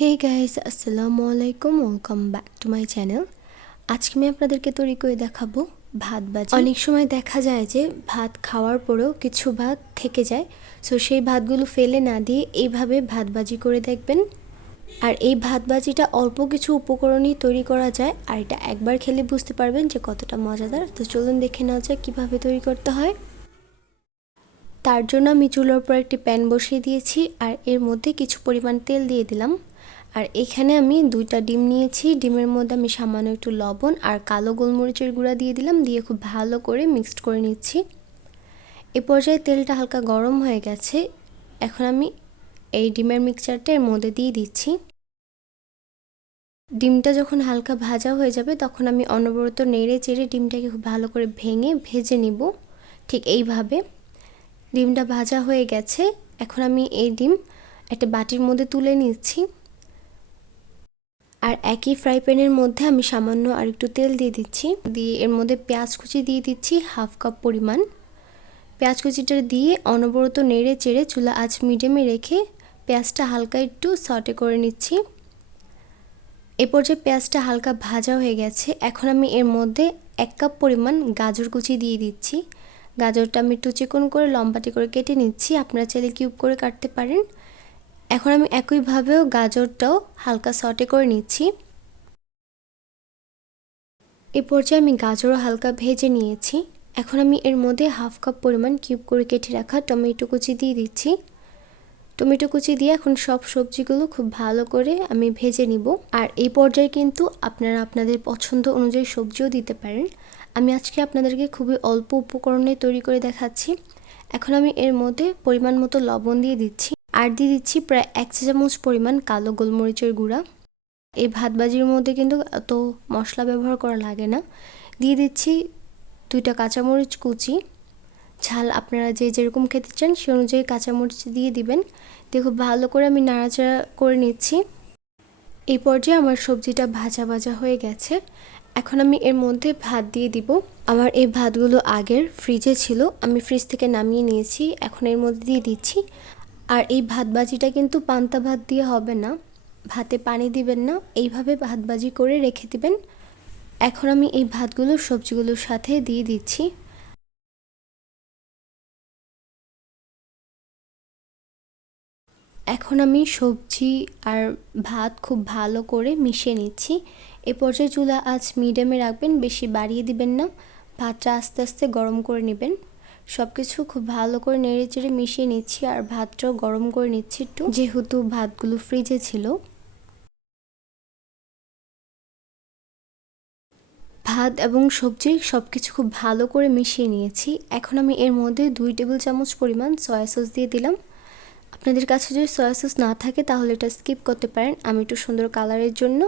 Hey guys, আসসালামু আলাইকুম, welcome back to my channel. আজকে আমি আপনাদেরকে তৈরি করে দেখাবো ভাত ভাজি। অনেক সময় দেখা যায় যে ভাত খাওয়ার পরেও কিছু ভাত থেকে যায়, সো সেই ভাতগুলো ফেলে না দিয়ে এইভাবে ভাত ভাজি করে দেখবেন। আর এই ভাত ভাজিটা অল্প কিছু উপকরণই তৈরি করা যায়, আর এটা একবার খেলে বুঝতে পারবেন যে কতটা মজাদার। তো চলুন দেখে নেওয়া যাক কীভাবে তৈরি করতে হয়। তার জন্য আমি চুলার উপর একটি প্যান বসিয়ে দিয়েছি আর এর মধ্যে কিছু পরিমাণ তেল দিয়ে দিলাম। আর এখানে আমি 2টা ডিম নিয়েছি। ডিমের মধ্যে আমি সামান্য একটু লবণ আর কালো গোলমরিচের গুঁড়া দিয়ে দিলাম, দিয়ে খুব ভালো করে মিক্সড করে নিচ্ছি। এ পর্যায়ে তেলটা হালকা গরম হয়ে গেছে। এখন আমি এই ডিমের মিক্সচারটা এর মধ্যে দিয়ে দিচ্ছি। ডিমটা যখন হালকা ভাজা হয়ে যাবে তখন আমি অনবরত নেড়ে চেড়ে ডিমটাকে খুব ভালো করে ভেজে নিব। ঠিক এইভাবে ডিমটা ভাজা হয়ে গেছে। এখন আমি এই ডিম একটা বাটির মধ্যে তুলে নিচ্ছি। আর একই ফ্রাই প্যানের মধ্যে আমি সামান্য আর একটু তেল দিয়ে দিচ্ছি, দিয়ে এর মধ্যে পেঁয়াজ কুচি দিয়ে দিচ্ছি হাফ কাপ পরিমাণ। পেঁয়াজ কুচিটা দিয়ে অনবরত নেড়ে চেড়ে চুলা আঁচ মিডিয়ামে রেখে পেঁয়াজটা হালকা একটু সটে করে নিচ্ছি। এ পর্যায়ে পেঁয়াজটা হালকা ভাজা হয়ে গেছে। এখন আমি এর মধ্যে 1 কাপ পরিমাণ গাজর কুচি দিয়ে দিচ্ছি। গাজরটা আমি একটু চিকন করে লম্বাটে করে কেটে নিচ্ছি, আপনারা চাইলে কিউব করে কাটতে পারেন। এখন আমি একইভাবেও গাজরটাও হালকা সটে করে নিচ্ছি। এ পর্যায়ে আমি গাজরও হালকা ভেজে নিয়েছি। এখন আমি এর মধ্যে হাফ কাপ পরিমাণ কিউব করে কেটে রাখা টমেটো কুচি দিয়ে দিচ্ছি। টমেটো কুচি দিয়ে এখন সব সবজিগুলো খুব ভালো করে আমি ভেজে নিব। আর এই পর্যায়ে কিন্তু আপনারা আপনাদের পছন্দ অনুযায়ী সবজিও দিতে পারেন। আমি আজকে আপনাদেরকে খুবই অল্প উপকরণে তৈরি করে দেখাচ্ছি। এখন আমি এর মধ্যে পরিমাণ মতো লবণ দিয়ে দিচ্ছি আর দিয়ে দিচ্ছি প্রায় 1 চা চামচ পরিমাণ কালো গোলমরিচের গুঁড়া। এই ভাত ভাজির মধ্যে কিন্তু এত মশলা ব্যবহার করা লাগে না। দিয়ে দিচ্ছি 2টা কাঁচামরিচ কুচি। ঝাল আপনারা যে যেরকম খেতে চান সে অনুযায়ী কাঁচামরিচ দিয়ে দিবেন। দিয়ে খুব ভালো করে আমি নাড়াচাড়া করে নিচ্ছি। এই পর্যায়ে আমার সবজিটা ভাজা ভাজা হয়ে গেছে। এখন আমি এর মধ্যে ভাত দিয়ে দিব। আমার এই ভাতগুলো আগের ফ্রিজে ছিল, আমি ফ্রিজ থেকে নামিয়ে নিয়েছি। এখন এর মধ্যে দিয়ে দিচ্ছি। আর এই ভাত ভাজিটা কিন্তু পান্তা ভাত দিয়ে হবে না, ভাতে পানি দিবেন না, এইভাবে ভাত ভাজি করে রেখে দিবেন। এখন আমি এই ভাতগুলো সবজিগুলোর সাথে দিয়ে দিচ্ছি। এখন আমি সবজি আর ভাত খুব ভালো করে মিশিয়ে নিচ্ছি। এ পর্যায়ে চুলা আঁচ মিডিয়ামে রাখবেন, বেশি বাড়িয়ে দিবেন না। ভাতটা আস্তে আস্তে গরম করে নেবেন। সব কিছু খুব ভালো করে নেড়ে চেড়ে মিশিয়ে নিচ্ছি আর ভাতটাও গরম করে নিচ্ছি একটু, যেহেতু ভাতগুলো ফ্রিজে ছিল। ভাত এবং সবজি সব কিছু খুব ভালো করে মিশিয়ে নিয়েছি। এখন আমি এর মধ্যে 2 টেবিল চামচ পরিমাণ সয়া সস দিয়ে দিলাম। আপনাদের কাছে যদি সয়া সস না থাকে তাহলে এটা স্কিপ করতে পারেন। আমি একটু সুন্দর কালারের জন্য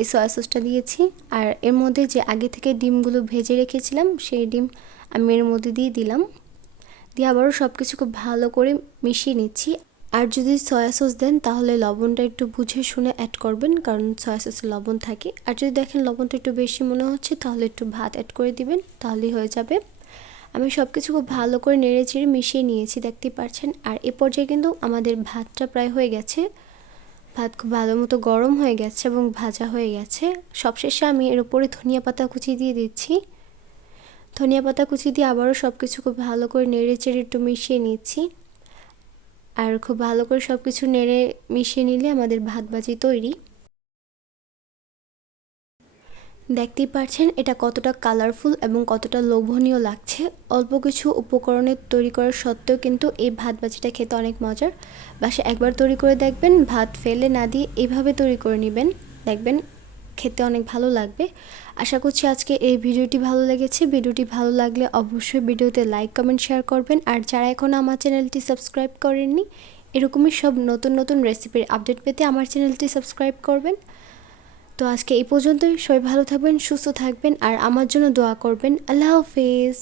এই সয়া সসটা দিয়েছি। আর এর মধ্যে যে আগে থেকে ডিমগুলো ভেজে রেখেছিলাম সেই ডিম আমি এর মধ্যে দিয়ে দিলাম। দিয়ে আবারও সব কিছু খুব ভালো করে মিশিয়ে নিচ্ছি। আর যদি সয়া সস দেন তাহলে লবণটা একটু বুঝে শুনে অ্যাড করবেন, কারণ সয়া সসে লবণ থাকে। আর যদি দেখেন লবণটা একটু বেশি মনে হচ্ছে তাহলে একটু ভাত অ্যাড করে দিবেন, তাহলেই হয়ে যাবে। আমি সব কিছু খুব ভালো করে নেড়ে চেড়ে মিশিয়ে নিয়েছি, দেখতেই পাচ্ছেন। আর এ পর্যায়ে কিন্তু আমাদের ভাতটা প্রায় হয়ে গেছে। ভাত খুব ভালো মতো গরম হয়ে গেছে এবং ভাজা হয়ে গেছে। সবশেষে আমি এর উপরে ধনিয়া পাতা কুচি দিয়ে দিচ্ছি। ধনিয়া পাতা কুচি দিয়ে আবারও সব কিছু খুব ভালো করে নেড়ে চেড়ে একটু মিশিয়ে নিচ্ছি। আর খুব ভালো করে সব কিছু নেড়ে মিশিয়ে নিলে আমাদের ভাত ভাজি তৈরি। দেখতেই পাচ্ছেন এটা কতটা কালারফুল এবং কতটা লোভনীয় লাগছে। অল্প কিছু উপকরণে তৈরি করার সত্ত্বেও কিন্তু এই ভাত ভাজিটা খেতে অনেক মজার। বাসায় একবার তৈরি করে দেখবেন, ভাত ফেলে না দিয়ে এভাবে তৈরি করে নেবেন, দেখবেন খেতে অনেক ভালো লাগবে। আশা করছি আজকে এই ভিডিওটি ভালো লেগেছে। ভিডিওটি ভালো লাগলে অবশ্যই ভিডিওতে লাইক কমেন্ট শেয়ার করবেন। আর যারা এখনও আমার চ্যানেলটি সাবস্ক্রাইব করেননি, এরকমই সব নতুন নতুন রেসিপির আপডেট পেতে আমার চ্যানেলটি সাবস্ক্রাইব করবেন। তো আজকে এই পর্যন্তই। সবাই ভালো থাকবেন, সুস্থ থাকবেন আর আমার জন্য দোয়া করবেন। আল্লাহ হাফেজ।